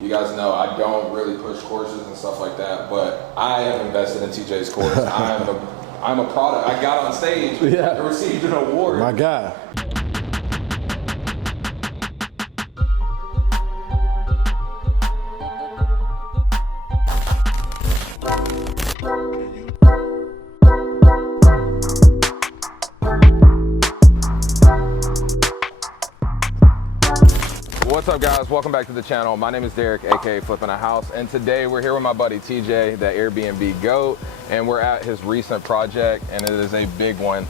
You guys know I don't really push courses and stuff like that, but I have invested in TJ's course. I'm a product. I got on stage and received an award. My God. What's up, guys? Welcome back to the channel. My name is Derek, aka Flippingahouse, and today we're here with my buddy TJ, the Air Bnb GOAT, and we're at his recent project, and it is a big one.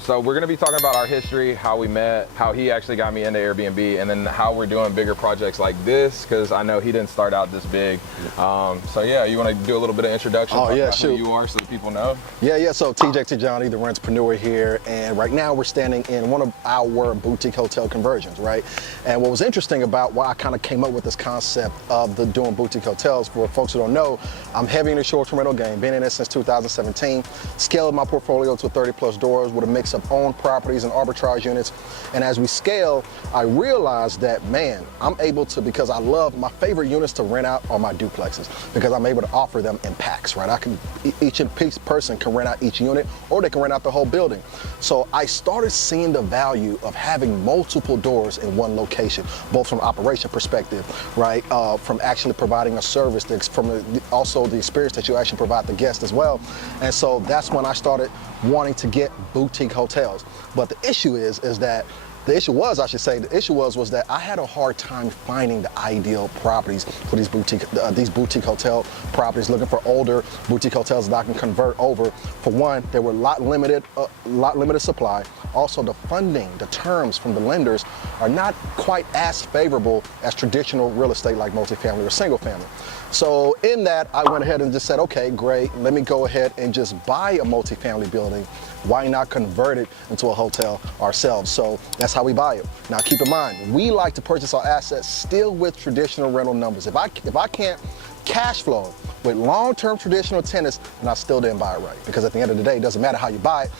So we're gonna be talking about our history, how we met, how he actually got me into Airbnb, and then how we're doing bigger projects like this, because I know he didn't start out this big. So yeah, you want to do a little bit of introduction? Oh yeah, who you are, so that people know. Yeah. So Tj Tijani, the rentrepreneur here, and right now we're standing in one of our boutique hotel conversions, right? And what was interesting about why I kind of came up with this concept of doing boutique hotels, for folks who don't know, I'm heavy in the short-term rental game. Been in it since 2017. Scaled my portfolio to 30+ doors with a mix of owned properties and arbitrage units. And as we scale, I realized that, man, I'm able to, because I love, my favorite units to rent out are my duplexes, because I'm able to offer them in packs, right? Each person can rent out each unit, or they can rent out the whole building. So I started seeing the value of having multiple doors in one location, both from operation perspective, right? From actually providing a service, also the experience that you actually provide the guest as well. And so that's when I started wanting to get boutique hotels. But the issue the issue was that I had a hard time finding the ideal properties for these boutique hotel properties, looking for older boutique hotels that I can convert over. For one, they were lot limited supply. Also, the funding, the terms from the lenders are not quite as favorable as traditional real estate like multifamily or single family. So in that, I went ahead and just said, okay, great, let me go ahead and just buy a multifamily building. Why not convert it into a hotel ourselves? So that's how we buy it. Now keep in mind, we like to purchase our assets still with traditional rental numbers. If I can't cash flow with long-term traditional tenants, then I still didn't buy it right. Because at the end of the day, it doesn't matter how you buy it.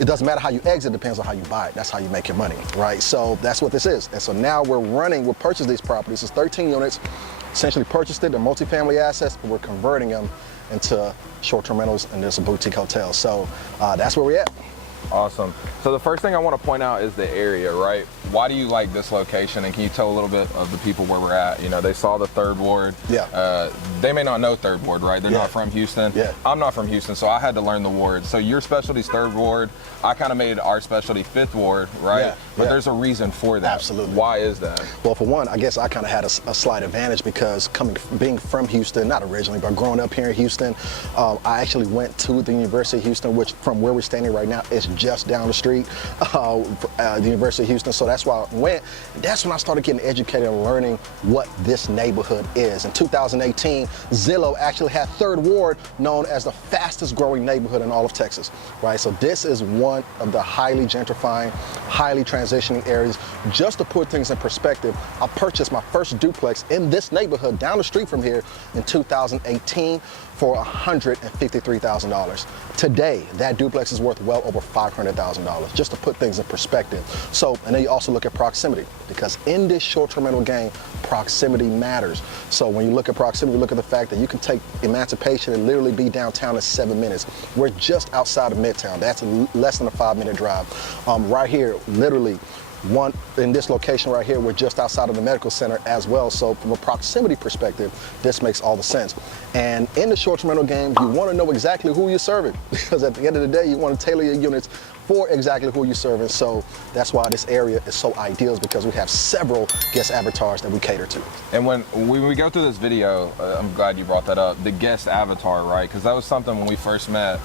It doesn't matter how you exit, it depends on how you buy it. That's how you make your money, right? So that's what this is. And so now we'll purchase these properties. It's 13 units, essentially purchased it, they're multifamily assets, but we're converting them into short-term rentals and there's a boutique hotel. So that's where we're at. Awesome. So the first thing I want to point out is the area, right? Why do you like this location? And can you tell a little bit of the people where we're at? You know, they saw the 3rd Ward. Yeah. They may not know 3rd Ward, right? They're not from Houston. Yeah. I'm not from Houston, so I had to learn the ward. So your specialty's 3rd Ward. I kind of made our specialty 5th Ward, right? Yeah. But there's a reason for that. Absolutely. Why is that? Well, for one, I guess I kind of had a slight advantage because being from Houston, not originally, but growing up here in Houston, I actually went to the University of Houston, which from where we're standing right now is just down the street, the University of Houston. So that's why I went. That's when I started getting educated and learning what this neighborhood is. In 2018, Zillow actually had 3rd Ward known as the fastest growing neighborhood in all of Texas, right? So this is one of the highly gentrifying, highly transitioning areas. Just to put things in perspective, I purchased my first duplex in this neighborhood down the street from here in 2018 for $153,000. Today, that duplex is worth well over $500,000, just to put things in perspective. So, and then you also look at proximity, because in this short-term rental game, proximity matters. So when you look at proximity, look at the fact that you can take Emancipation and literally be downtown in 7 minutes. We're just outside of Midtown. That's less than a 5-minute drive. Right here, literally, in this location right here, we're just outside of the medical center as well. So from a proximity perspective, this makes all the sense. And in the short-term rental game, you want to know exactly who you're serving, because at the end of the day, you want to tailor your units for exactly who you're serving. So that's why this area is so ideal, is because we have several guest avatars that we cater to. And when we go through this video, I'm glad you brought that up, the guest avatar, right? Because that was something when we first met,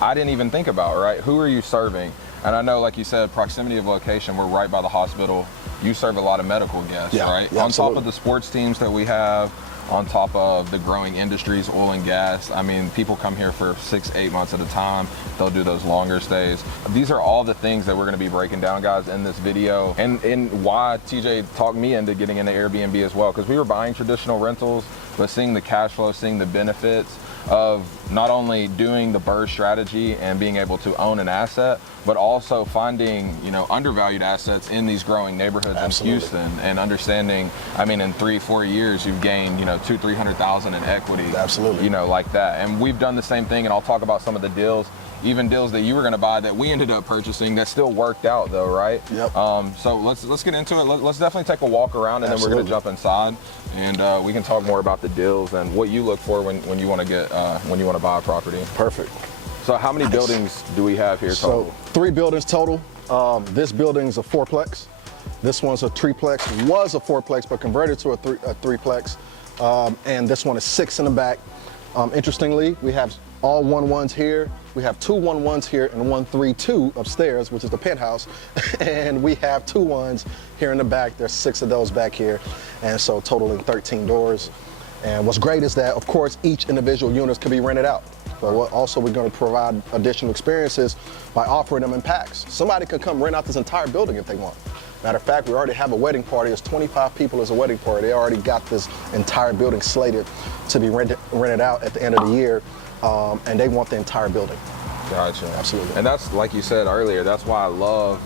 I didn't even think about, right? Who are you serving? And I know, like you said, proximity of location, we're right by the hospital. You serve a lot of medical guests, right? Yeah, on top of the sports teams that we have, on top of the growing industries, oil and gas. I mean, people come here for 6-8 months at a time. They'll do those longer stays. These are all the things that we're gonna be breaking down, guys, in this video. And why TJ talked me into getting into Airbnb as well, because we were buying traditional rentals, but seeing the cash flow, seeing the benefits, of not only doing the BRRRR strategy and being able to own an asset, but also finding, you know, undervalued assets in these growing neighborhoods Absolutely. in Houston, and understanding, I mean, in 3-4 years, you've gained, you know, 200,000-300,000 in equity. Absolutely. You know, like that. And we've done the same thing, and I'll talk about some of the deals, even deals that you were gonna buy that we ended up purchasing that still worked out though, right? Yep. So let's get into it. Let's definitely take a walk around, and then we're Absolutely. gonna jump inside, and we can talk more about the deals and what you look for when you wanna get, when you wanna buy a property. Perfect. So how many buildings do we have here total? So 3 buildings total. This building's a 4-plex. This one's a 3-plex. Was a 4-plex, but converted to a 3-plex. And this one is 6 in the back. Interestingly, we have all 1-1s here. We have 2 1-1s here and 1 3-2 upstairs, which is the penthouse. And we have 2 1s here in the back. There's 6 of those back here. And so totaling 13 doors. And what's great is that, of course, each individual unit can be rented out. But also we're going to provide additional experiences by offering them in packs. Somebody can come rent out this entire building if they want. Matter of fact, we already have a wedding party. There's 25 people as a wedding party. They already got this entire building slated to be rented out at the end of the year, and they want the entire building. Gotcha. Absolutely. And that's, like you said earlier, that's why I love,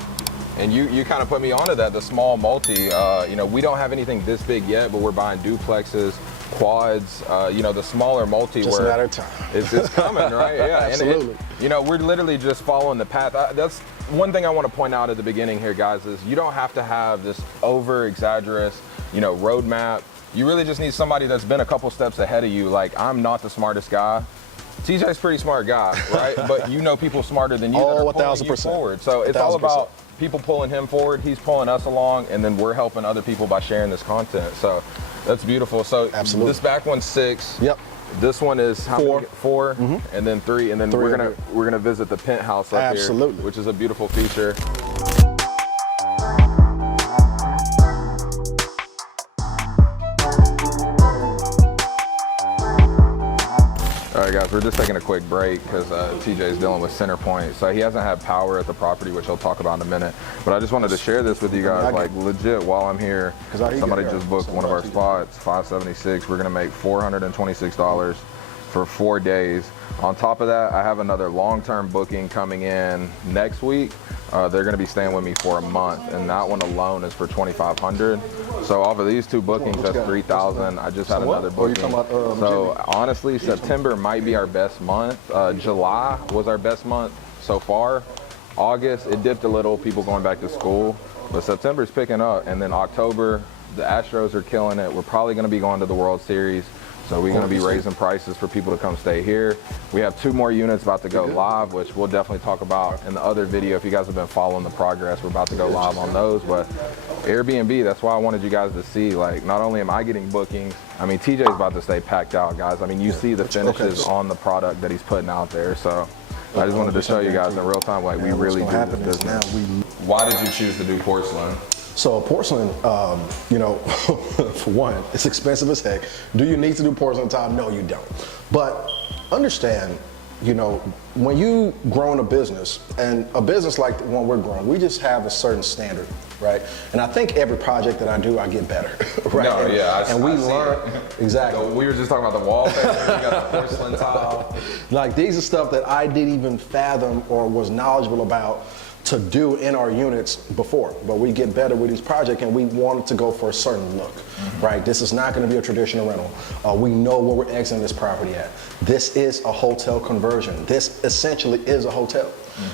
and you kind of put me onto that, the small multi. You know, we don't have anything this big yet, but we're buying duplexes, quads, you know, the smaller multi. Just a matter of time. It's coming, right? Yeah, Absolutely. And you know, we're literally just following the path. That's one thing I want to point out at the beginning here, guys, is you don't have to have this over-exaggerous, you know, roadmap. You really just need somebody that's been a couple steps ahead of you. Like, I'm not the smartest guy. TJ's a pretty smart guy, right? But you know people smarter than you that are pulling you 1,000%. forward. So it's all about people pulling him forward, he's pulling us along, and then we're helping other people by sharing this content. So that's beautiful. So Absolutely. This back one's 6. Yep. This one is how 4. many? 4, and then 3, and then 3 we're gonna visit the penthouse up here, Absolutely. which is a beautiful feature. All right, guys, we're just taking a quick break because TJ is dealing with center point. So he hasn't had power at the property, which he'll talk about in a minute. But I just wanted to share this with you guys, like legit, while I'm here. Somebody just booked one of our spots, $576. We're gonna make $426 for 4 days. On top of that, I have another long-term booking coming in next week. They're gonna be staying with me for a month, and that one alone is for $2,500. So off of these 2 bookings, that's $3,000. I just had another booking. So honestly, September might be our best month. July was our best month so far. August, it dipped a little, people going back to school. But September's picking up, and then October, the Astros are killing it. We're probably gonna be going to the World Series. So we're gonna be raising prices for people to come stay here. We have 2 more units about to go live, which we'll definitely talk about in the other video. If you guys have been following the progress, we're about to go live on those. But Airbnb, that's why I wanted you guys to see, like, not only am I getting bookings, I mean, TJ's about to stay packed out, guys. I mean, you see the finishes on the product that he's putting out there. So I just wanted to show you guys in real time, like, we really do this business. Why did you choose to do porcelain? So porcelain, you know, for one, it's expensive as heck. Do you need to do porcelain tile? No, you don't. But understand, you know, when you grow a business, and a business like the one we're growing, we just have a certain standard, right? And I think every project that I do, I get better, right? No, and we learn, exactly. So we were just talking about the wallpaper, you got the porcelain tile. Like, these are stuff that I didn't even fathom or was knowledgeable about to do in our units before, but we get better with these projects, and we wanted to go for a certain look, right? This is not going to be a traditional rental. We know where we're exiting this property at. This is a hotel conversion. This essentially is a hotel.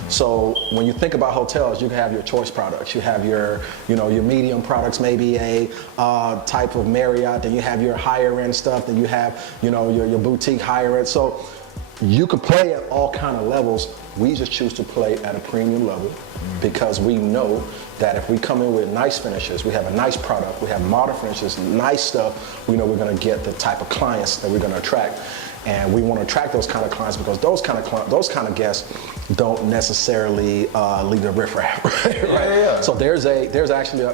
So when you think about hotels, you have your choice products. You have your, you know, your medium products, maybe a type of Marriott. Then you have your higher end stuff. Then you have, you know, your boutique higher end. So you could play at all kind of levels. We just choose to play at a premium level because we know that if we come in with nice finishes, we have a nice product, we have modern finishes, nice stuff, we know we're gonna get the type of clients that we're gonna attract. And we want to attract those kind of clients because those kind of guests don't necessarily leave the riffraff, right? Yeah. So there's actually a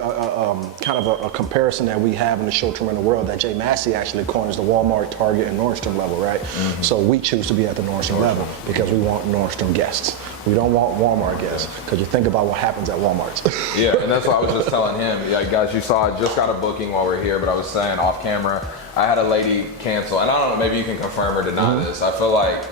kind of a comparison that we have in the short-term rental world that Jay Massey actually coins the Walmart, Target, and Nordstrom level, right? So we choose to be at the Nordstrom level because we want Nordstrom guests. We don't want Walmart guests because you think about what happens at Walmart. Yeah, and that's what I was just telling him. Yeah, guys, you saw I just got a booking while we're here, but I was saying off camera, I had a lady cancel, and I don't know, maybe you can confirm or deny this. I feel like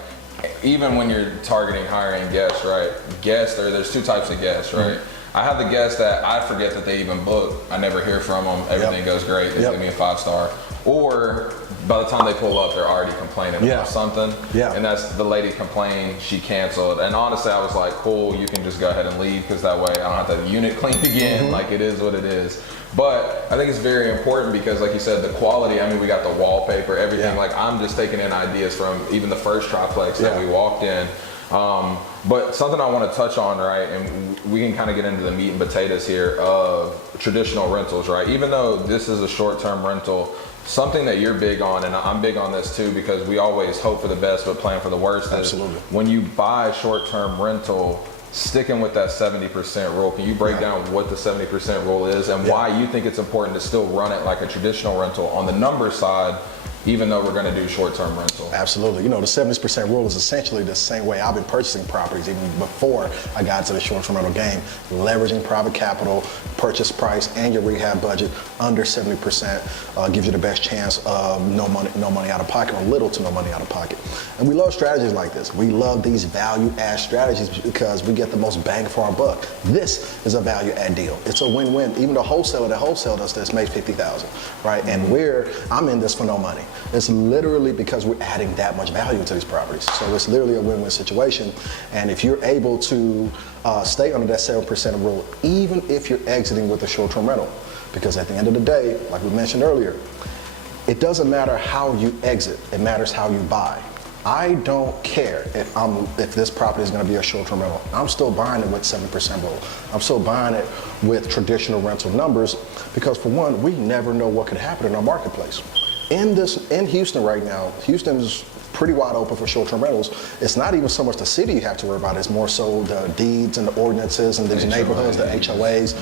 even when you're targeting hiring guests, right? There's two types of guests, right? I have the guests that I forget that they even booked. I never hear from them. Everything goes great. They give me a 5-star. Or by the time they pull up, they're already complaining about something. And that's the lady complained, she canceled. And honestly, I was like, cool, you can just go ahead and leave, because that way I don't have to have the unit cleaned again. Like, it is what it is. But I think it's very important because, like you said, the quality, I mean, we got the wallpaper, everything. Like, I'm just taking in ideas from even the first triplex that we walked in. But something I want to touch on, right, and we can kind of get into the meat and potatoes here of traditional rentals, right? Even though this is a short-term rental, something that you're big on, and I'm big on this too, because we always hope for the best but plan for the worst. Absolutely. When you buy a short-term rental, sticking with that 70% rule, can you break down what the 70% rule is and why you think it's important to still run it like a traditional rental on the number side, even though we're going to do short-term rental? Absolutely. You know, the 70% rule is essentially the same way I've been purchasing properties even before I got to the short-term rental game. Leveraging private capital, purchase price, and your rehab budget under 70% gives you the best chance of no money out of pocket, or little to no money out of pocket. And we love strategies like this. We love these value-add strategies because we get the most bang for our buck. This is a value-add deal. It's a win-win. Even the wholesaler that wholesale us this makes $50,000, right? And I'm in this for no money. It's literally because we're adding that much value to these properties. So it's literally a win-win situation. And if you're able to stay under that 7% rule, even if you're exiting with a short-term rental, because at the end of the day, like we mentioned earlier, it doesn't matter how you exit, it matters how you buy. I don't care if this property is going to be a short-term rental. I'm still buying it with 7% rule. I'm still buying it with traditional rental numbers, because for one, we never know what could happen in our marketplace. In Houston right now, Houston is pretty wide open for short-term rentals. It's not even so much the city you have to worry about, it's more so the deeds and the ordinances and these neighborhoods, the HOAs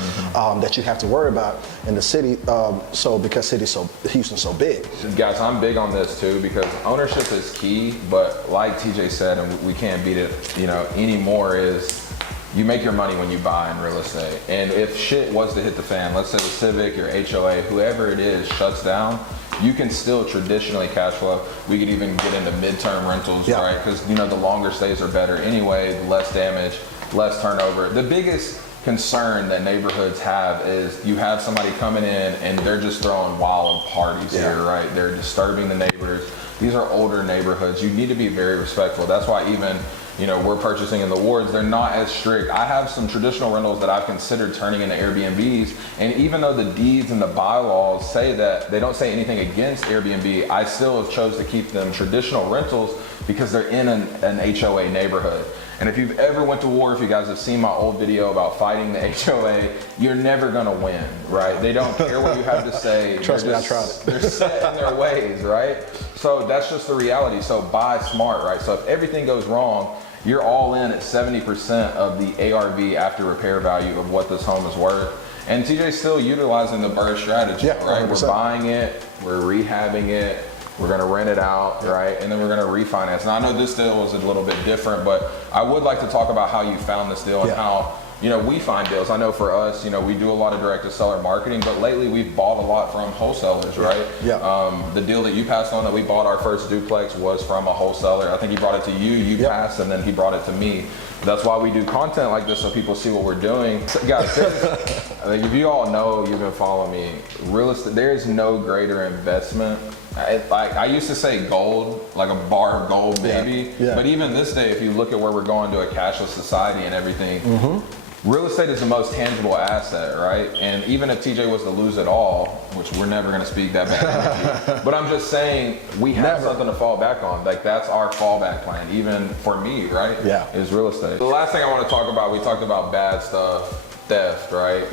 that you have to worry about in the city, because Houston's so big. Guys, I'm big on this too, because ownership is key, but like TJ said, and we can't beat it anymore, is you make your money when you buy in real estate. And if shit was to hit the fan, let's say the Civic, your HOA, whoever it is shuts down, you can still traditionally cash flow. We could even get into midterm rentals, right? Because the longer stays are better anyway, less damage, less turnover. The biggest concern that neighborhoods have is you have somebody coming in and they're just throwing wild parties here, right? They're disturbing the neighbors. These are older neighborhoods. You need to be very respectful. That's why even we're purchasing in the wards, they're not as strict. I have some traditional rentals that I've considered turning into Airbnbs, and even though the deeds and the bylaws say that, they don't say anything against Airbnb, I still have chose to keep them traditional rentals because they're in an HOA neighborhood. And if you've ever went to war, if you guys have seen my old video about fighting the HOA, you're never gonna win, right? They don't care what you have to say. Trust me, I tried it. They're set in their ways, right? So that's just the reality. So buy smart, right? So if everything goes wrong, you're all in at 70% of the ARV after repair value of what this home is worth. And TJ's still utilizing the BRRRR strategy, right? 100%. We're buying it, we're rehabbing it, we're gonna rent it out, right? And then we're gonna refinance. Now I know this deal was a little bit different, but I would like to talk about how you found this deal and how we find deals. I know for us, we do a lot of direct to seller marketing, but lately we've bought a lot from wholesalers, right? The deal that you passed on that we bought our first duplex was from a wholesaler. I think he brought it to you, you passed, and then he brought it to me. That's why we do content like this, so people see what we're doing. So, guys, I think if you all know, you've been following me, real estate, there is no greater investment. I used to say gold, like a bar of gold, maybe. But even this day, if you look at where we're going to a cashless society and everything, real estate is the most tangible asset, right? And even if TJ was to lose it all, which we're never going to speak that bad, but I'm just saying we have something to fall back on. Like, that's our fallback plan, even for me, right? Is real estate. The last thing I want to talk about, we talked about bad stuff, theft, right?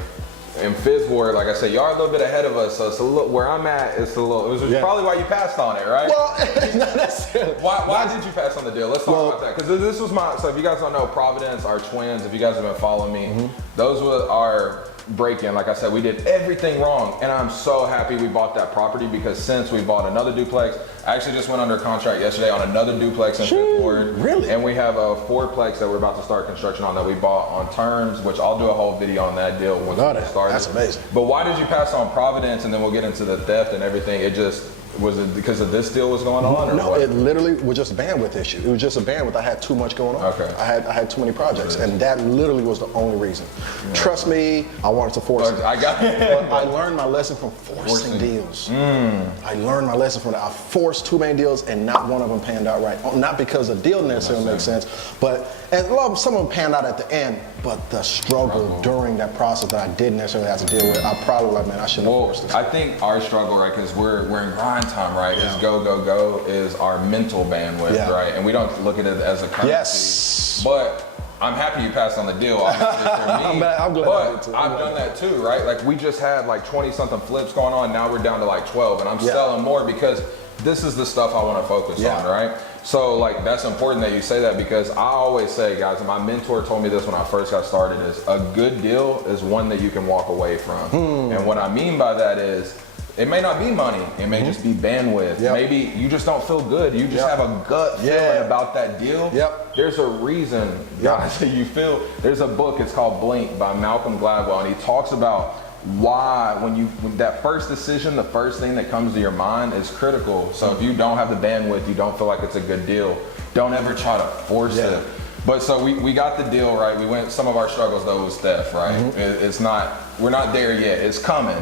In Fifth Ward, like I said, y'all are a little bit ahead of us, so it's a little, where I'm at, it's a little, it was probably why you passed on it, right? Well, not necessarily. Why did you pass on the deal? Let's talk about that, because this was so if you guys don't know, Providence, our twins, if you guys have been following me, those were our break-in. Like I said, we did everything wrong, and I'm so happy we bought that property, because since we bought another duplex, I actually just went under contract yesterday on another duplex in Fifth Ward. Really? And we have a fourplex that we're about to start construction on that we bought on terms, which I'll do a whole video on that deal once we start. That's amazing. But why did you pass on Providence, and then we'll get into the theft and everything? It just, Was it because of this deal was going on? Or No, what? it literally was just a bandwidth issue. It was just a bandwidth. I had too much going on. Okay. I had too many projects, and that literally was the only reason. Yeah. Trust me, I wanted to force it. I got it. But I learned my lesson from forcing deals. I learned my lesson from that. I forced too many deals, and not one of them panned out right. Not because the deal necessarily makes sense, but and some of them panned out at the end. But the struggle during that process that I didn't necessarily have to deal with, I probably like, man, I shouldn't have forced this. I think our struggle, right, because we're in grind time, right? Is go, go, go is our mental bandwidth, right? And we don't look at it as a currency. Yes. But I'm happy you passed on the deal, obviously, for me. I'm glad but I've done that too, right? Like we just had like 20 something flips going on. Now we're down to like 12 and I'm selling more because this is the stuff I want to focus on, right? So like that's important that you say that because I always say, guys, and my mentor told me this when I first got started, is a good deal is one that you can walk away from. And what I mean by that is it may not be money, it may just be bandwidth. Maybe you just don't feel good. You just have a gut feeling about that deal. There's a reason, guys, that you feel. There's a book, it's called Blink by Malcolm Gladwell, and he talks about why when that first decision, the first thing that comes to your mind is critical. So if you don't have the bandwidth, you don't feel like it's a good deal, don't ever try to force it. But so we got the deal, right? We went, some of our struggles though was theft, right? It's not, we're not there yet, it's coming.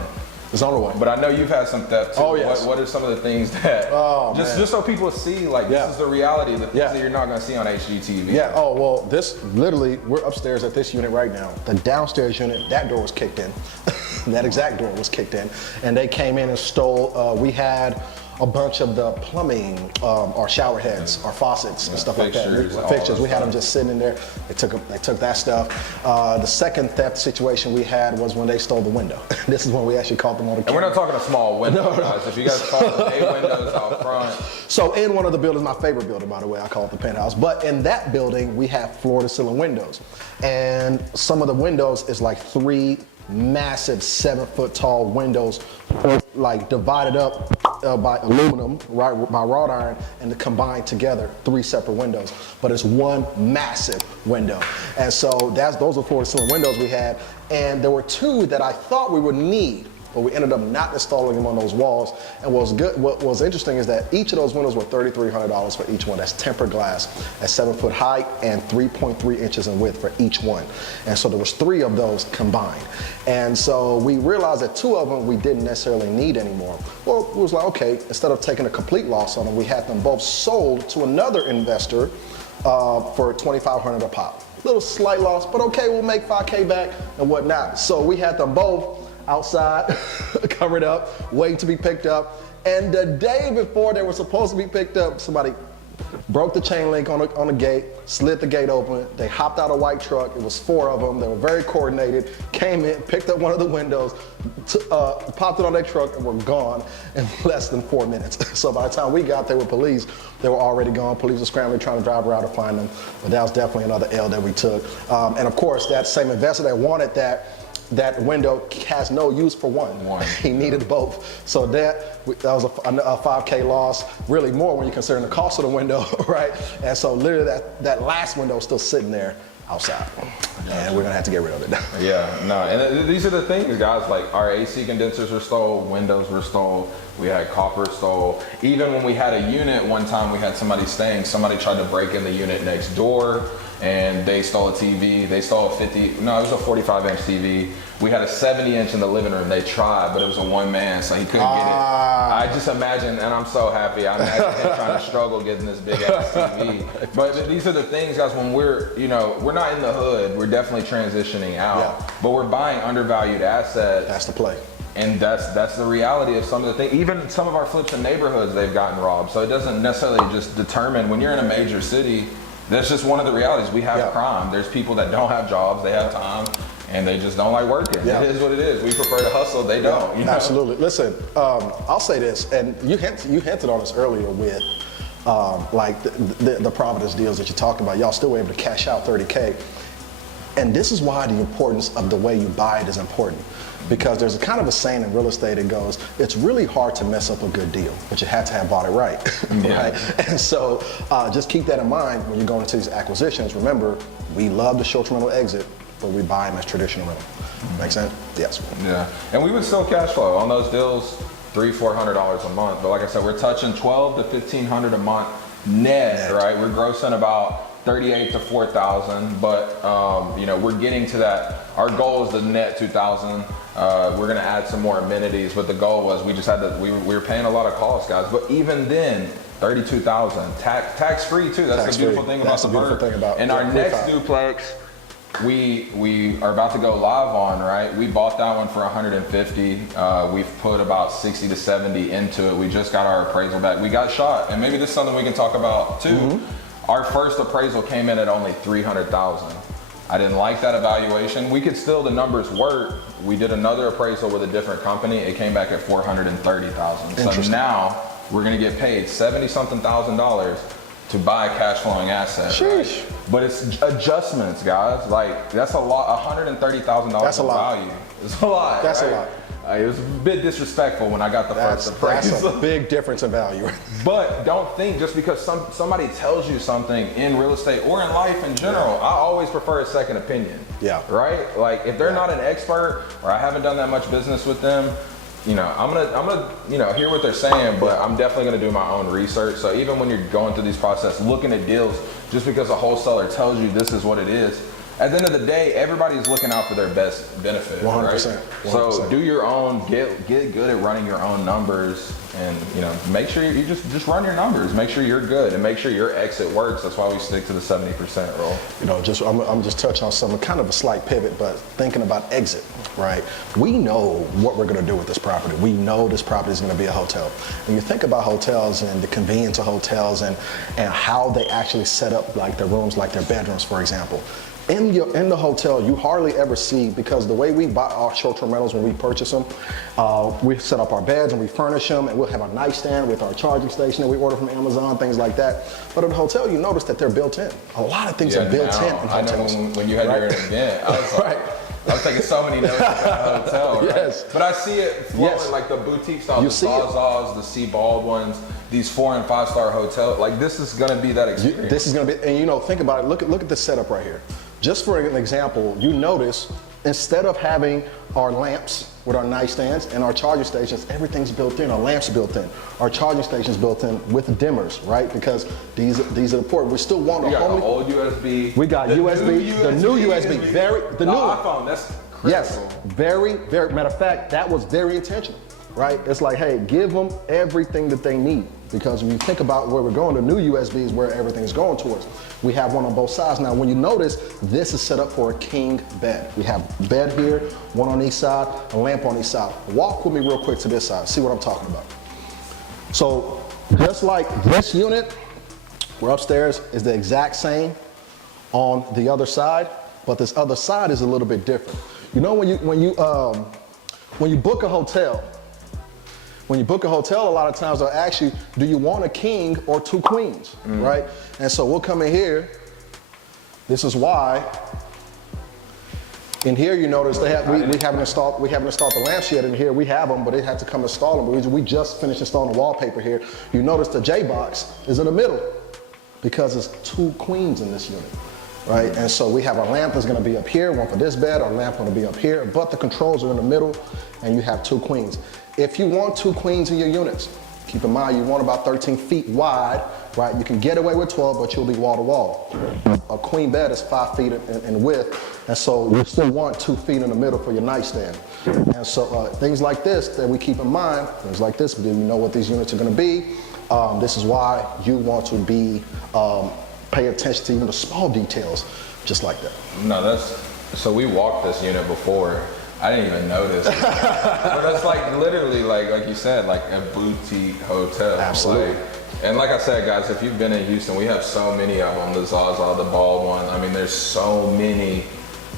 It's on the way. But I know you've had some theft too. What are some of the things that, just so people see, like this is the reality, the things that you're not gonna see on HGTV. Well, this literally, we're upstairs at this unit right now. The downstairs unit, that door was kicked in. That exact door was kicked in. And they came in and stole, we had a bunch of the plumbing, our shower heads, our faucets and stuff like that. Fixtures, we had them just sitting in there. They took that stuff. The second theft situation we had was when they stole the window. This is when we actually caught them on the camera. And we're not talking a small window, guys. If you guys saw the bay windows out front. So in one of the buildings, my favorite building, by the way, I call it the penthouse, but in that building, we have floor-to-ceiling windows. And some of the windows is like 3 massive 7-foot tall windows, like divided up by aluminum, right, by wrought iron, and combined together, 3 separate windows. But it's one massive window. And so those are floor-to-ceiling windows we had. And there were 2 that I thought we would need, but we ended up not installing them on those walls. And what was interesting is that each of those windows were $3,300 for each one. That's tempered glass at 7-foot height and 3.3 inches in width for each one. And so there was 3 of those combined. And so we realized that 2 of them we didn't necessarily need anymore. Well, it was like, okay, instead of taking a complete loss on them, we had them both sold to another investor for $2,500 a pop. Little slight loss, but okay, we'll make $5K back and whatnot. So we had them both outside, covered up, waiting to be picked up. And the day before they were supposed to be picked up, somebody broke the chain link on the gate, slid the gate open. They hopped out a white truck. It was 4 of them. They were very coordinated, came in, picked up one of the windows, popped it on their truck, and were gone in less than 4 minutes. So by the time we got there with police, they were already gone. Police were scrambling, trying to drive around to find them. But that was definitely another L that we took. And of course, that same investor that wanted that window has no use for one. He needed both. So that was a 5K loss, really more when you're considering the cost of the window, right? And so literally that last window is still sitting there outside. And we're gonna have to get rid of it. And these are the things, guys, like our AC condensers were stole, windows were stole, we had copper stole. Even when we had a unit one time, we had somebody staying, somebody tried to break in the unit next door, and they stole a TV. They stole it was a 45-inch TV. We had a 70-inch in the living room. They tried, but it was a one-man, so he couldn't get it. I just imagine, and I'm so happy, I imagine him trying to struggle getting this big-ass TV. But these are the things, guys, when we're not in the hood, we're definitely transitioning out, but we're buying undervalued assets. That's the play. And that's the reality of some of the things. Even some of our flips in neighborhoods, they've gotten robbed. So it doesn't necessarily just determine, when you're in a major city, that's just one of the realities. We have crime. There's people that don't have jobs, they have time, and they just don't like working. It is what it is. We prefer to hustle, they don't. You know? Absolutely. Listen, I'll say this, and you hinted on this earlier with like the Providence deals that you talked about. Y'all still were able to cash out 30K. And this is why the importance of the way you buy it is important. Because there's a kind of a saying in real estate that goes, it's really hard to mess up a good deal, but you have to have bought it right, right? And so just keep that in mind when you're going into these acquisitions. Remember, we love the short-term rental exit, but we buy them as traditional rental. Make sense? Yes. Yeah, and we would still cash flow on those deals. $300-400 a month. But like I said, we're touching $1,200 to $1,500 a month net, right? We're grossing about $38,000 to $4,000, but you know, we're getting to that. Our goal is the net $2,000. We're gonna add some more amenities, but the goal was we just had to. We were paying a lot of costs, guys. But even then, $32,000 tax free too. That's the beautiful thing about the bird. And our next duplex, we are about to go live on, right? We bought that one for $150. We've put about 60 to 70 into it. We just got our appraisal back. We got shot, and maybe this is something we can talk about too. Our first appraisal came in at only $300,000. I didn't like that evaluation. We could still, the numbers work. We did another appraisal with a different company. It came back at $430,000. So now we're gonna get paid $70-something thousand to buy a cash flowing asset. Sheesh. Right? But it's adjustments, guys. Like, that's a lot, $130,000 of value. It's a lot. That's a lot. It was a bit disrespectful when I got the first appraisal. That's a big difference in value. But don't think just because somebody tells you something in real estate or in life in general, I always prefer a second opinion. Yeah. Right? Like, if they're not an expert or I haven't done that much business with them, you know, I'm gonna, you know, hear what they're saying, but I'm definitely gonna do my own research. So even when you're going through these process, looking at deals, just because a wholesaler tells you this is what it is, at the end of the day, everybody's looking out for their best benefit. 100%. Right? 100%. So do your own, get good at running your own numbers, and you know, make sure you just run your numbers. Make sure you're good, and make sure your exit works. That's why we stick to the 70% rule. You know, I'm just touching on something, kind of a slight pivot, but thinking about exit, right? We know what we're going to do with this property. We know this property is going to be a hotel. When you think about hotels and the convenience of hotels and how they actually set up like their rooms, like their bedrooms, for example. In the hotel, you hardly ever see, because the way we buy our short-term rentals when we purchase them, we set up our beds and we furnish them, and we'll have a nightstand with our charging station that we order from Amazon, things like that. But at a hotel, you notice that they're built in. A lot of things are built in hotels. I know when you had your event, I was like, I was taking so many notes at the hotel, right? Yes. But I see it flowing, like the boutique style, the Zazas, the C. Baldwins, these 4- and 5-star hotels. Like, this is gonna be that experience. This is gonna be, and you know, think about it, look at this setup right here. Just for an example, you notice instead of having our lamps with our nightstands and our charging stations, everything's built in. Our lamps are built in. Our charging stations built in with dimmers, right? Because these are important. We still want the old USB. We got USB, the new USB, the new iPhone. That's critical. Yes, very. Matter of fact, that was very intentional, right? It's like, hey, give them everything that they need. Because when you think about where we're going, the new USB is where everything's going towards. We have one on both sides. Now, when you notice, this is set up for a king bed. We have a bed here, one on each side, a lamp on each side. Walk with me real quick to this side, see what I'm talking about. So, just like this unit, we're upstairs, is the exact same on the other side, but this other side is a little bit different. You know, when you book a hotel, a lot of times they'll ask you, do you want a king or 2 queens, right? And so we'll come in here. This is why. In here, you notice we haven't installed the lamps yet. In here, we have them, but they had to come install them. But we just finished installing the wallpaper here. You notice the J box is in the middle because there's 2 queens in this unit, right? And so we have our lamp that's going to be up here, one for this bed. Our lamp going to be up here, but the controls are in the middle, and you have 2 queens. If you want 2 queens in your units, keep in mind you want about 13 feet wide, right? You can get away with 12, but you'll be wall to wall. A queen bed is 5 feet in width, and so you still want 2 feet in the middle for your nightstand. And so things like this that we keep in mind, things like this, because you know what these units are gonna be. This is why you want to be, pay attention to even the small details, just like that. No, so we walked this unit before. I didn't even notice. But it's like literally like you said, like a boutique hotel. Absolutely. And like I said, guys, if you've been in Houston, we have so many of them, the Zaza, the Baldwin. I mean, there's so many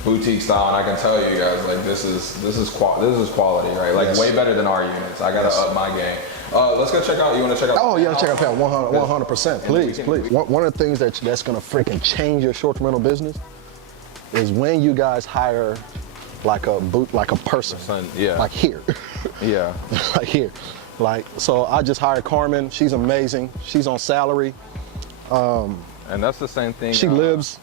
boutique style, and I can tell you guys, like this is quality, right? Like way better than our units. I gotta up my game. Let's go check out. You want to check out? Oh yeah, check out 100%. Please. One of the things that's gonna freaking change your short-term rental business is when you guys hire like a person, like here. Yeah. Like here. Like, so I just hired Carmen. She's amazing. She's on salary. And that's the same thing. She lives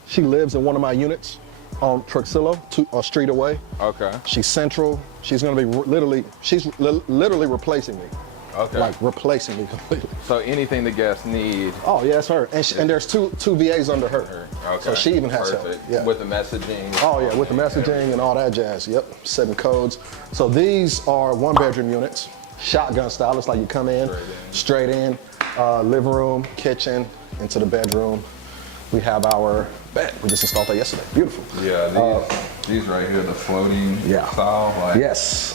in one of my units. on Truxillo, a street away. Okay. She's central. She's gonna be literally replacing me. Okay. Like replacing me completely. So anything the guests need. Oh yeah, it's her. And there's two VAs under her. Okay. So she even has help. Yeah. With the messaging. Oh yeah, with the messaging and all that jazz. Yep, setting codes. So these are 1-bedroom units, shotgun style. It's like you come in, straight in, living room, kitchen, into the bedroom. We have our bed. We just installed that yesterday. Beautiful. Yeah, these right here, the floating style. Like, yes.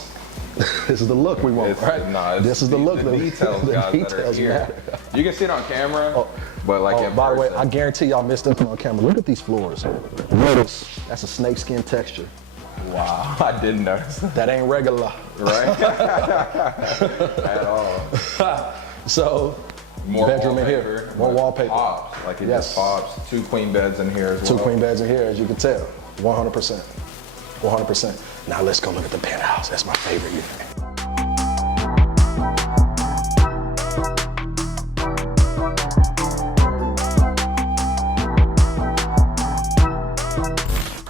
This is the look we want, right? Nah, this is the look. The details, guys, the details matter. You can see it on camera, but like in by person. the way, I guarantee y'all missed it on camera. Look at these floors. Notice, that's a snakeskin texture. Wow, I didn't notice. That ain't regular. Right? At all. So, more bedroom wallpaper, in here. More wallpaper. Pops, like it just pops. 2 queen beds in here as well. 2 queen beds in here, as you can tell. 100%. 100%. Now let's go look at the penthouse. That's my favorite unit.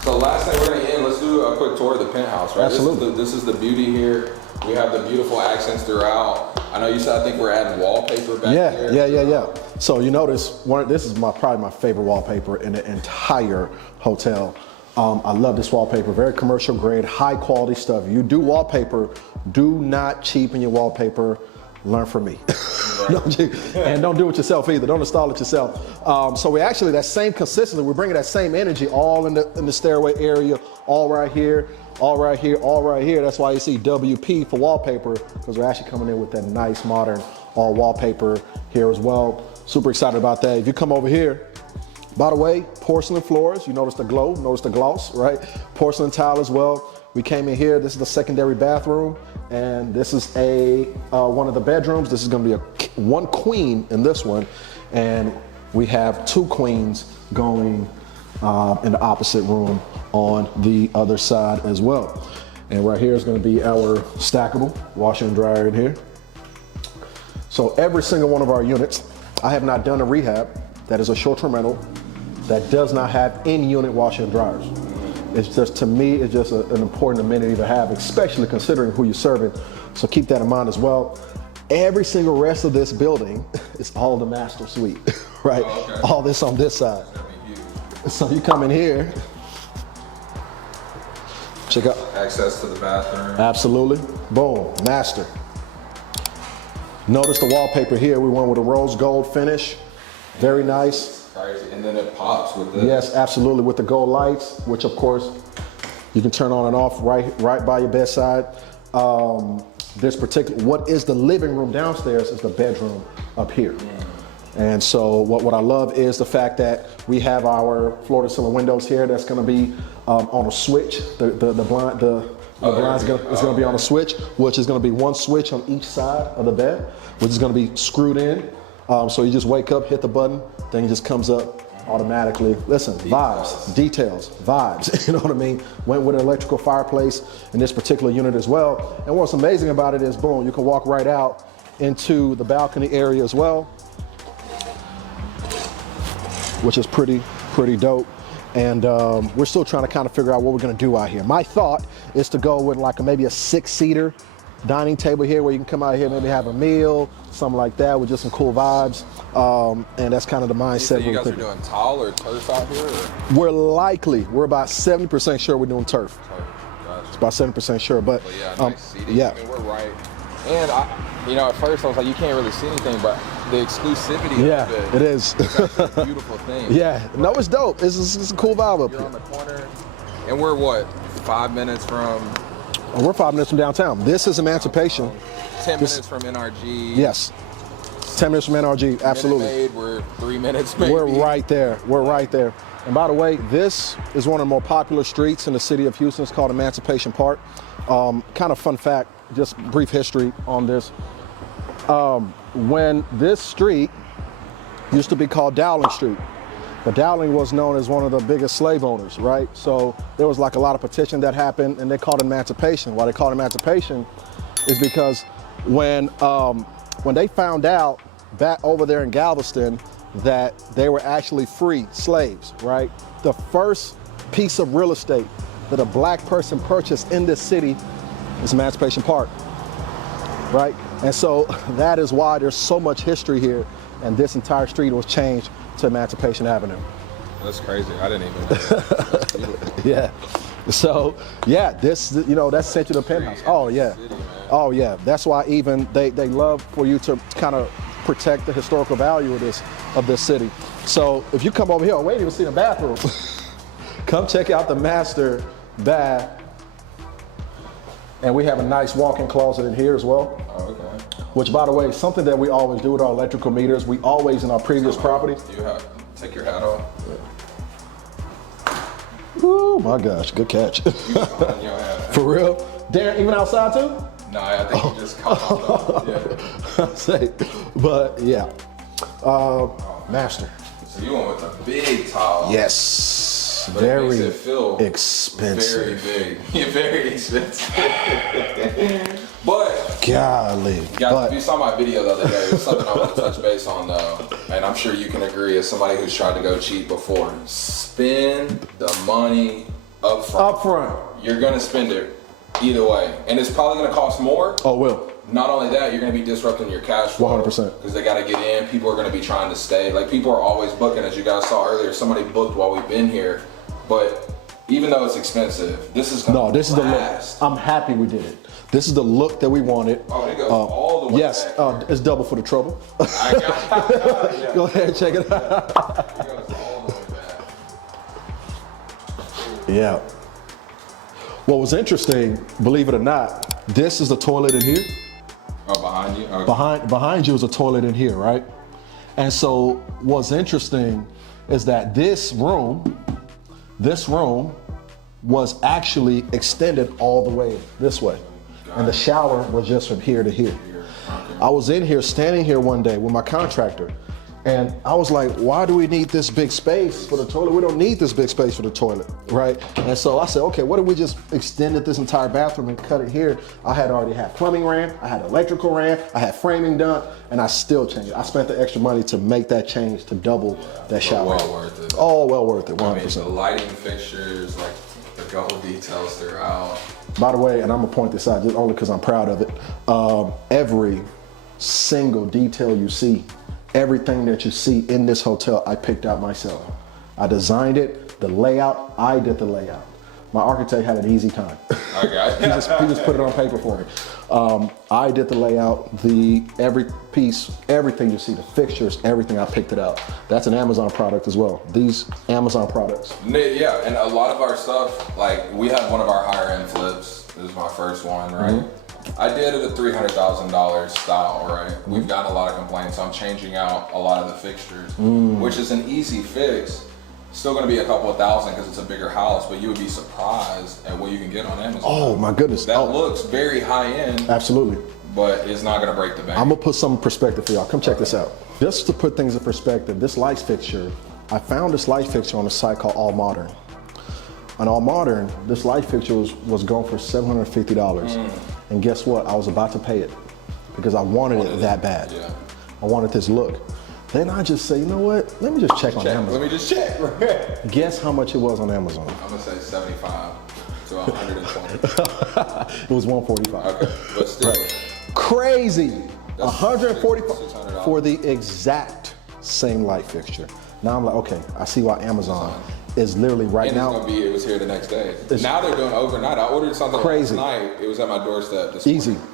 So last thing we're gonna end, let's do a quick tour of the penthouse, right? Absolutely. This is the beauty here. We have the beautiful accents throughout. I know you said, I think we're adding wallpaper back here. Yeah. So you notice, this is probably my favorite wallpaper in the entire hotel. I love this wallpaper, very commercial grade, high quality stuff. You do wallpaper, do not cheapen your wallpaper. Learn from me. And don't do it yourself either. Don't install it yourself. So we actually, that same consistency, we're bringing that same energy all in the stairway area, all right here, all right here, all right here. That's why you see WP for wallpaper, because we're actually coming in with that nice modern all wallpaper here as well. Super excited about that. If you come over here, by the way, porcelain floors, you notice the glow, notice the gloss, right? Porcelain tile as well. We came in here, this is the secondary bathroom, and this is one of the bedrooms. This is gonna be one queen in this one, and we have 2 queens going in the opposite room on the other side as well. And right here is gonna be our stackable washer and dryer in here. So every single one of our units, I have not done a rehab. That is a short-term rental that does not have in-unit washer and dryers. It's just, to me, it's just an important amenity to have, especially considering who you're serving. So keep that in mind as well. Every single rest of this building is all the master suite, right? Oh, okay. All this on this side. So you come in here, check out. Access to the bathroom. Absolutely. Boom, master. Notice the wallpaper here. We went with a rose gold finish. Very nice. And then it pops with this. Yes, absolutely, with the gold lights, which of course you can turn on and off right by your bedside. What is the living room downstairs is the bedroom up here. And so what I love is the fact that we have our floor to ceiling windows here. That's going to be on a switch. The blinds is going to be on a switch, which is going to be one switch on each side of the bed, which is going to be screwed in. So you just wake up, hit the button, thing just comes up automatically. Listen, vibes, details, vibes, you know what I mean? Went with an electrical fireplace in this particular unit as well. And what's amazing about it is, boom, you can walk right out into the balcony area as well, which is pretty dope. And we're still trying to kind of figure out what we're gonna do out here. My thought is to go with like maybe a 6-seater dining table here where you can come out here, maybe have a meal, something like that with just some cool vibes. And that's kind of the mindset. You guys are doing tile or turf out here? Or? We're about 70% sure we're doing turf. Gotcha. It's about 70% sure, but yeah, nice seating. Yeah. I mean, we're right. And at first I was like, you can't really see anything, but the exclusivity of it. It is. It's actually a beautiful thing. Yeah, no, it's dope. It's a cool vibe up here. You're on the corner, and we're what, 5 minutes from? We're 5 minutes from downtown. This is Emancipation. 10 minutes from NRG. Yes. 10 minutes from NRG, absolutely. Minute Maid, we're 3 minutes maybe. We're right there. We're right there. And by the way, this is one of the more popular streets in the city of Houston. It's called Emancipation Park. Kind of fun fact, just brief history on this. When this street used to be called Dowling Street, but Dowling was known as one of the biggest slave owners, right? So there was like a lot of petition that happened, and they called it emancipation. Why they called it emancipation is because when they found out back over there in Galveston that they were actually free slaves, right? The first piece of real estate that a black person purchased in this city is Emancipation Park, right? And so that is why there's so much history here, and this entire street was changed to Emancipation Avenue. That's crazy. I didn't even know that. Yeah. So yeah, this, you know, that's sent to the penthouse. Oh yeah. Oh yeah. That's why even they love for you to kind of protect the historical value of this city. So if you come over here, wait, you see the bathroom. Come check out the master bath. And we have a nice walk-in closet in here as well. Oh, okay. Which, by the way, is something that we always do with our electrical meters. We always, in our previous properties. Take your hat off. Oh my gosh, good catch. For real? Darren, even outside too? No, I think you just caught off. Yeah. Say, but yeah. Master. So you went with a big tile. Yes. But very it makes it feel expensive. Very big. Yeah, very expensive. But golly. Guys, if you saw my video the other day, there's something I want to touch base on though, and I'm sure you can agree as somebody who's tried to go cheap before. Spend the money up front. Up front. You're gonna spend it either way, and it's probably gonna cost more. Oh, it will. Not only that, you're gonna be disrupting your cash flow. 100%. Because they gotta get in. People are gonna be trying to stay. Like, people are always booking, as you guys saw earlier. Somebody booked while we've been here, but even though it's expensive, this is gonna this is the look. I'm happy we did it. This is the look that we wanted. Oh, it goes all the way yes, back. It's double for the trouble. I got it. Go ahead and check it out. It goes all the way back. Yeah. What was interesting, believe it or not, this is the toilet in here. Oh, behind you? Okay. Behind you is a toilet in here, right? And so what's interesting is that this room was actually extended all the way this way. And the shower was just from here to here. I was in here, standing here one day with my contractor, and I was like, why do we need this big space for the toilet? We don't need this big space for the toilet, right? And so I said, okay, what if we just extended this entire bathroom and cut it here? I had already had plumbing ran, I had electrical ran, I had framing done, and I still changed it. I spent the extra money to make that change to double that shower. Well worth it. Oh, well worth it, 100%. I mean, the lighting fixtures, like the gold details throughout. By the way, and I'm gonna point this out just only because I'm proud of it, every single detail you see, everything that you see in this hotel, I picked out myself. I designed it, the layout, I did the layout. My architect had an easy time. Okay. he just put it on paper for me. I did the layout, every piece, everything you see, the fixtures, everything, I picked it out. That's an Amazon product as well. These Amazon products. Yeah, and a lot of our stuff, like we have one of our higher end flips. This is my first one, right? Mm-hmm. I did it at $300,000 style, right? We've gotten a lot of complaints. So I'm changing out a lot of the fixtures, which is an easy fix. Still gonna be a couple of thousand because it's a bigger house, but you would be surprised at what you can get on Amazon. Oh my goodness. That looks very high end. Absolutely. But it's not gonna break the bank. I'm gonna put some perspective for y'all. Come check this out. Just to put things in perspective, this light fixture, I found this light fixture on a site called All Modern. On All Modern, this light fixture was going for $750. And guess what? I was about to pay it because I wanted it that bad. Yeah. I wanted this look. Then I just say, you know what? Let me just check on Amazon. Let me just check. Guess how much it was on Amazon? I'm gonna say 75 to 120. It was 145. Okay, but still. Right. Crazy. That's $145 for the exact same light fixture. Now I'm like, okay, I see why Amazon is literally right now. It was here the next day. Now they're doing overnight. I ordered something crazy. last night. It was at my doorstep this Easy. morning.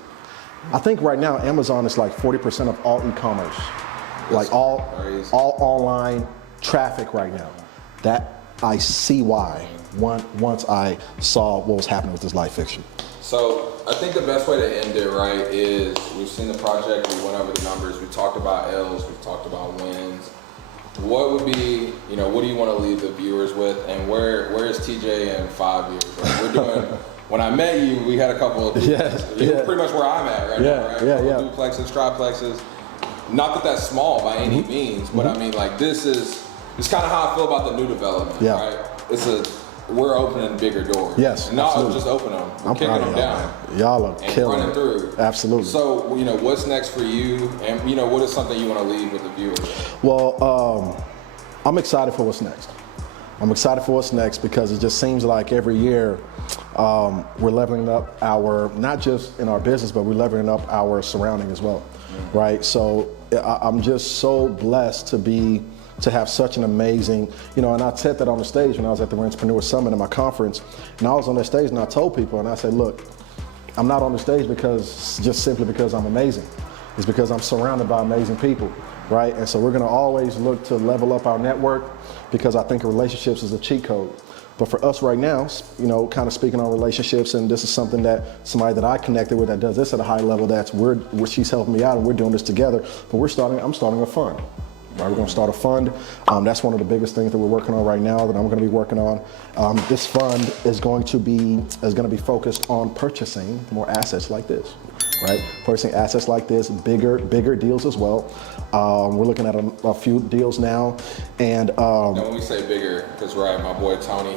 I think right now Amazon is like 40% of all e-commerce. Like all online traffic right now. That I see why once I saw what was happening with this light fixture. So I think the best way to end it, right, is we've seen the project, we went over the numbers, we talked about L's, we've talked about wins. What would be, what do you want to leave the viewers with, and where is TJ in 5 years? Right? We're doing, when I met you, we had a couple of, you're pretty much where I'm at right now, right? Duplexes, triplexes. Not that that's small by any means, but I mean, like, it's kind of how I feel about the new development, right? We're opening bigger doors. Yes, and not just open them, we're kicking them down. Y'all are and killing running through. Absolutely. So, what's next for you, and what is something you want to leave with the viewers? Well, I'm excited for what's next. I'm excited for what's next because it just seems like every year we're leveling up our, not just in our business, but we're leveling up our surrounding as well, right? So I'm just so blessed to have such an amazing, and I said that on the stage when I was at the Rentrepreneur Summit in my conference, and I was on that stage and I told people, and I said, look, I'm not on the stage just simply because I'm amazing. It's because I'm surrounded by amazing people, right? And so we're gonna always look to level up our network because I think relationships is a cheat code. But for us right now, kind of speaking on relationships, and this is something that somebody that I connected with that does this at a high level, she's helping me out and we're doing this together, but I'm starting a fund. Right, we're going to start a fund. That's one of the biggest things that we're working on right now that I'm going to be working on. This fund is going to be focused on purchasing more assets like this, right? Purchasing assets like this, bigger deals as well. We're looking at a few deals now, and now when we say bigger, because my boy Tony,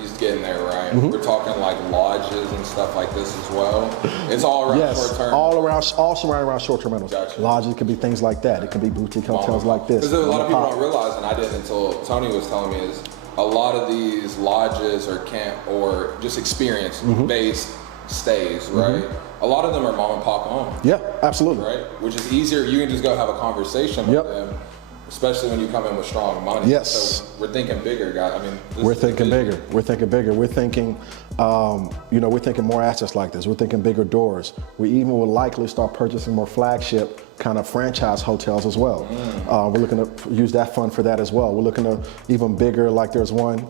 he's getting there, right? We're talking like lodges and stuff like this as well. It's all around short term. all surrounded around short-term rentals. Gotcha. Lodges could be things like that. It could be boutique hotels like this. Because a lot of people don't realize, and I didn't until Tony was telling me, is a lot of these lodges or camp or just experience-based stays, right? A lot of them are mom and pop owned. Yeah, absolutely. Right? Which is easier. You can just go have a conversation with them, especially when you come in with strong money. Yes. So we're thinking bigger, guys. I mean, we're thinking bigger. We're thinking bigger. We're thinking, we're thinking more assets like this. We're thinking bigger doors. We even will likely start purchasing more flagship kind of franchise hotels as well. We're looking to use that fund for that as well. We're looking to even bigger, like there's one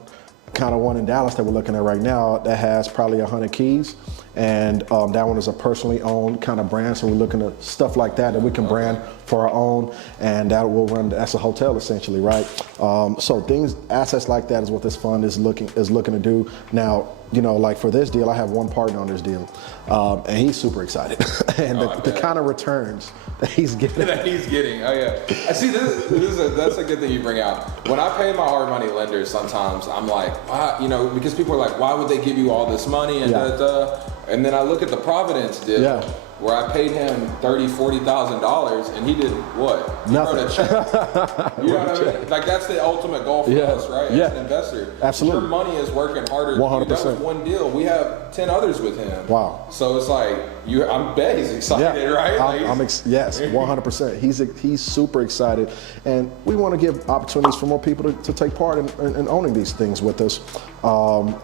in Dallas that we're looking at right now that has probably 100 keys. And that one is a personally owned kind of brand. So we're looking at stuff like that we can brand for our own, and that's a hotel essentially, right? So assets like that is what this fund is looking to do. Now, like for this deal, I have one partner on this deal, and he's super excited. And the kind of returns that he's getting. Oh yeah. I see that's a good thing you bring out. When I pay my hard money lenders, sometimes I'm like, wow, because people are like, why would they give you all this money and and then I look at the Providence deal where I paid him $30,000-$40,000 and he did what? Nothing. He wrote a check. You know what I mean? Like that's the ultimate goal for us, right? As an investor. Absolutely. Your money is working harder. 100%. That was one deal. We have 10 others with him. Wow. So it's like I bet he's excited, right? Yes, 100%. He's super excited, and we want to give opportunities for more people to take part in owning these things with us,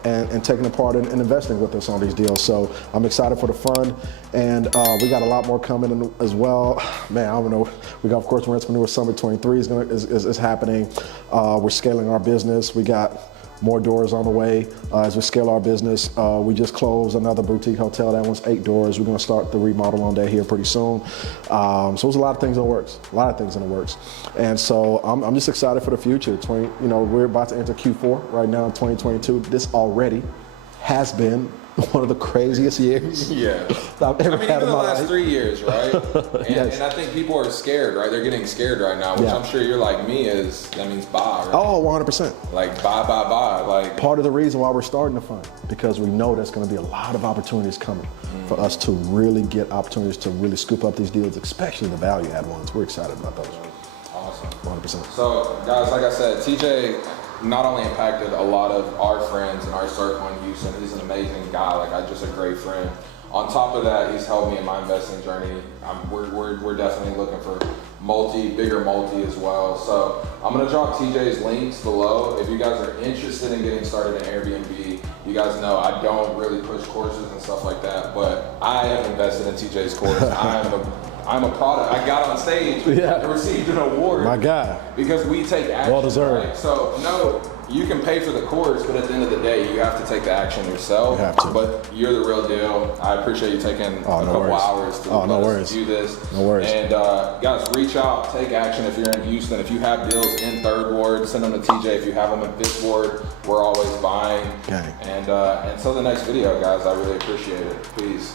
and taking a part in investing with us on these deals. So I'm excited for the fund, and we got a lot more coming in as well. Man, I don't know. We got, of course, Rentrepreneur Summit 23 is happening. We're scaling our business. We got more doors on the way as we scale our business. We just closed another boutique hotel. That one's 8 doors. We're going to start the remodel on that here pretty soon. So there's a lot of things in the works. And so I'm just excited for the future. We're about to enter Q4 right now in 2022. This already has been one of the craziest years I've ever had in my life. Even the last 3 years, right? And I think people are scared, right? They're getting scared right now, which I'm sure you're like me that means buy, right? Oh, 100%. Like buy. Like part of the reason why we're starting the fund, because we know there's going to be a lot of opportunities coming for us to really get opportunities to really scoop up these deals, especially the value add ones. We're excited about those. Awesome. 100%. So guys, like I said, TJ not only impacted a lot of our friends in our circle in Houston, he's an amazing guy, just a great friend. On top of that, he's helped me in my investing journey. We're definitely looking for bigger multi as well. So I'm gonna drop TJ's links below. If you guys are interested in getting started in Airbnb, you guys know I don't really push courses and stuff like that, but I have invested in TJ's course. I'm a product. I got on stage and received an award. My God. Because we take action. Well deserved. Right? So no, you can pay for the course, but at the end of the day, you have to take the action yourself. You have to. But you're the real deal. I appreciate you taking a couple hours to let us do this. No worries. And guys, reach out, take action if you're in Houston. If you have deals in 3rd Ward, send them to TJ. If you have them in 5th Ward, we're always buying. Okay. And until the next video, guys, I really appreciate it. Peace.